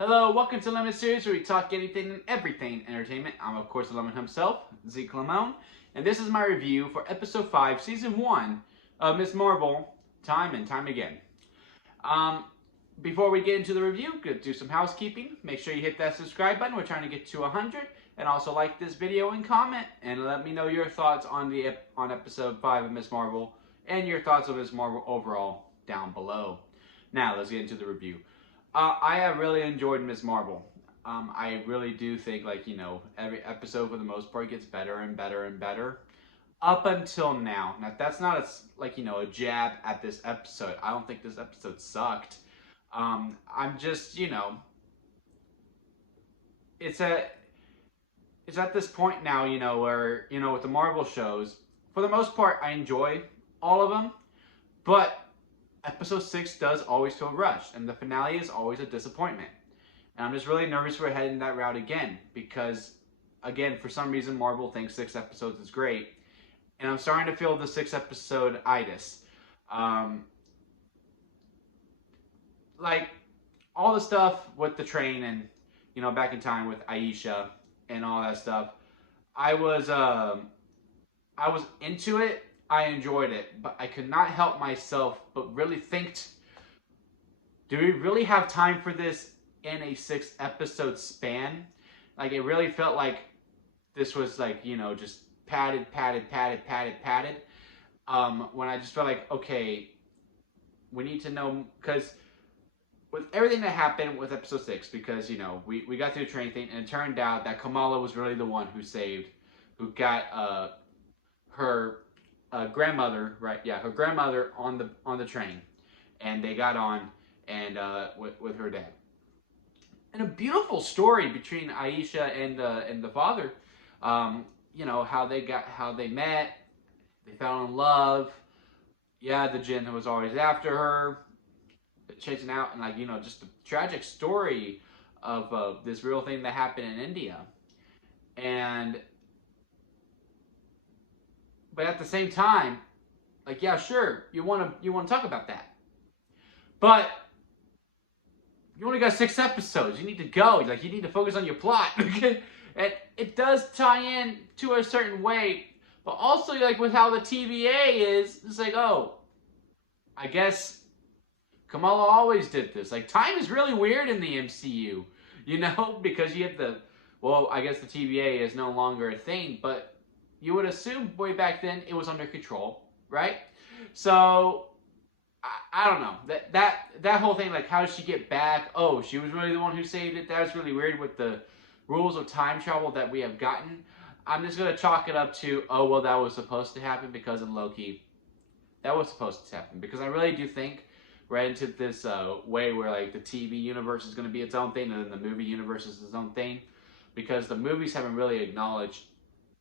Hello, welcome to Lemon Series, where we talk anything and everything entertainment. I'm, of course, the Lemon himself, Zeke Lamone, and this is my review for Episode 5, Season 1 of Miss Marvel, Time and Time Again. Um, Before we get into the review, do some housekeeping. Make sure you hit that subscribe button. We're trying to get to 100. And also like this video and comment, and let me know your thoughts on Episode 5 of Miss Marvel, and your thoughts of Miss Marvel overall down below. Now, let's get into the review. I have really enjoyed Miss Marvel. I really do think, every episode for the most part gets better and better and better up until now. Now, that's not a jab at this episode. I don't think this episode sucked. I'm just, it's at this point now, where, with the Marvel shows, for the most part, I enjoy all of them, but episode 6 does always feel rushed, and the finale is always a disappointment. And I'm just really nervous we're heading that route again, because, again, for some reason, Marvel thinks 6 episodes is great, and I'm starting to feel the 6-episode itis. Like, all the stuff with the train and, back in time with Aisha and all that stuff, I was into it. I enjoyed it, but I could not help myself but really think, do we really have time for this in a 6-episode span? Like, it really felt like this was just padded. When I just felt like, okay, we need to know, because with everything that happened with episode 6, because, we got through the train thing, and it turned out that Kamala was really the one who got her grandmother, right? Yeah, her grandmother on the train, and they got on and with her dad. And a beautiful story between Aisha and the father. How they met, they fell in love. Yeah, the Jinn was always after her, chasing out, and just the tragic story of this real thing that happened in India. But at the same time, yeah, sure, you want to talk about that, but you only got 6 episodes. You need to go. You need to focus on your plot. And it does tie in to a certain way, but also with how the TVA is, it's oh, I guess Kamala always did this. Time is really weird in the MCU, because you have I guess the TVA is no longer a thing, but you would assume way back then it was under control, right? So I don't know, that whole thing, how did she get back? Oh, she was really the one who saved it. That was really weird with the rules of time travel that we have gotten. I'm just gonna chalk it up to, oh well, that was supposed to happen because in Loki, that was supposed to happen, because I really do think right into this way where the TV universe is going to be its own thing, and then the movie universe is its own thing, because the movies haven't really acknowledged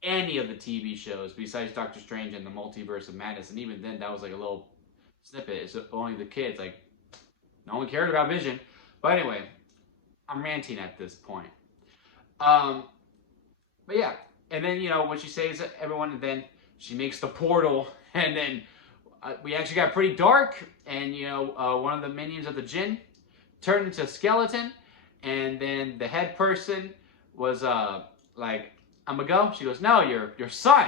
any of the TV shows besides Doctor Strange and the Multiverse of Madness, and even then that was a little snippet. It's only the kids, no one cared about Vision. But anyway, I'm ranting at this point. But yeah, and then when she saves everyone, and then she makes the portal, and then we actually got pretty dark, and one of the minions of the Jinn turned into a skeleton, and then the head person was I'm gonna go. She goes, no, your son.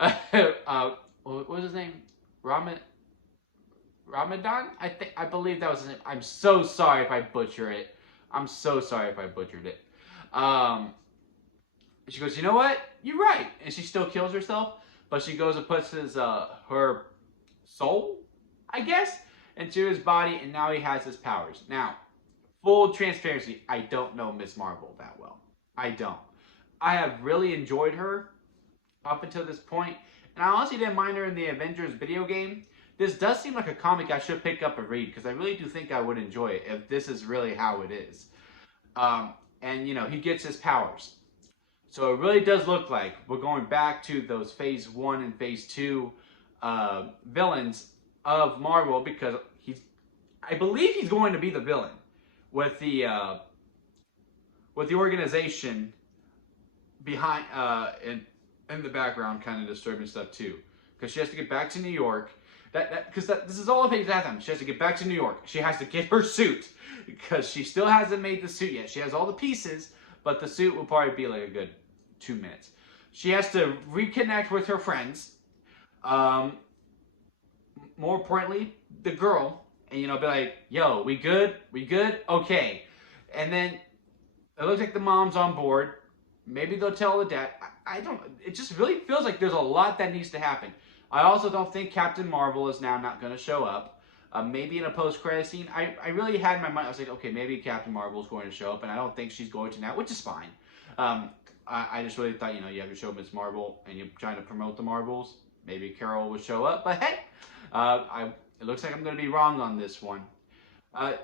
What was his name? Ramadan? I believe that was his name. I'm so sorry if I butcher it. She goes, you know what? You're right. And she still kills herself, but she goes and puts her soul, I guess, into his body, and now he has his powers. Now, full transparency, I don't know Miss Marvel that well. I don't. I have really enjoyed her up until this point, and I honestly didn't mind her in the Avengers video game. This does seem like a comic I should pick up and read, because I really do think I would enjoy it if this is really how it is. And he gets his powers. So it really does look like we're going back to those Phase 1 and Phase 2 villains of Marvel, because I believe he's going to be the villain with the organization behind in the background, kind of disturbing stuff too, because she has to get back to New York, Because this is all the things that happen. She has to get back to New York. She has to get her suit because she still hasn't made the suit yet. She has all the pieces, but the suit will probably be like a good 2 minutes. She has to reconnect with her friends. More importantly, the girl, and be like, yo, we good? We good? Okay. And then it looks like the mom's on board. Maybe they'll tell the dad. I don't. It just really feels like there's a lot that needs to happen. I also don't think Captain Marvel is now not going to show up. Maybe in a post-credit scene. I really had in my mind, I was like, okay, maybe Captain Marvel is going to show up, and I don't think she's going to now, which is fine. I just really thought, you have to show Miss Marvel, and you're trying to promote the Marvels. Maybe Carol would show up, but hey, it looks like I'm going to be wrong on this one. I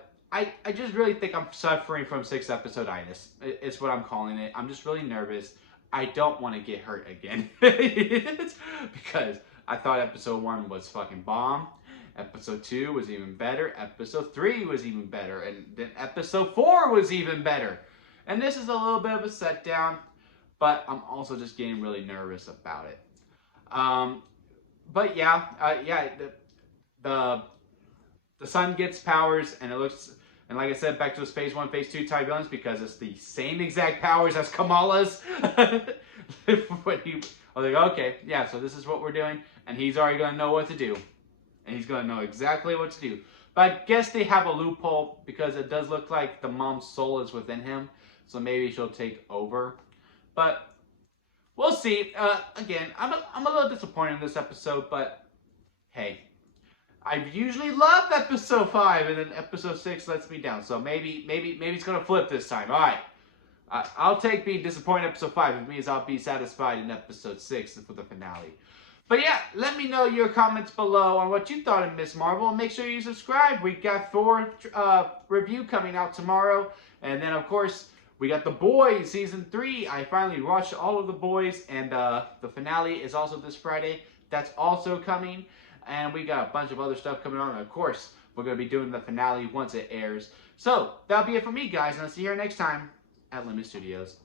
just really think I'm suffering from 6-episode-itis. It's what I'm calling it. I'm just really nervous. I don't want to get hurt again. Because I thought episode 1 was fucking bomb. Episode 2 was even better. Episode 3 was even better. And then episode 4 was even better. And this is a little bit of a set down. But I'm also just getting really nervous about it. But yeah, the sun gets powers, and it looks, and like I said, back to those phase 1, phase 2 type villains, because it's the same exact powers as Kamala's. I was like, okay, yeah, so this is what we're doing, and he's already going to know what to do. And he's going to know exactly what to do. But I guess they have a loophole, because it does look like the mom's soul is within him, so maybe she'll take over. But we'll see. Again, I'm a little disappointed in this episode, but hey, I usually love episode 5, and then episode 6 lets me down. So maybe it's gonna flip this time. All right, I'll take being disappointed in episode 5. It means I'll be satisfied in episode 6 for the finale. But yeah, let me know your comments below on what you thought of Miss Marvel, and make sure you subscribe. We got Thor review coming out tomorrow, and then of course we got The Boys season 3. I finally watched all of The Boys, and the finale is also this Friday. That's also coming. And we got a bunch of other stuff coming on. And of course, we're going to be doing the finale once it airs. So, that'll be it for me, guys. And I'll see you here next time at Limit Studios.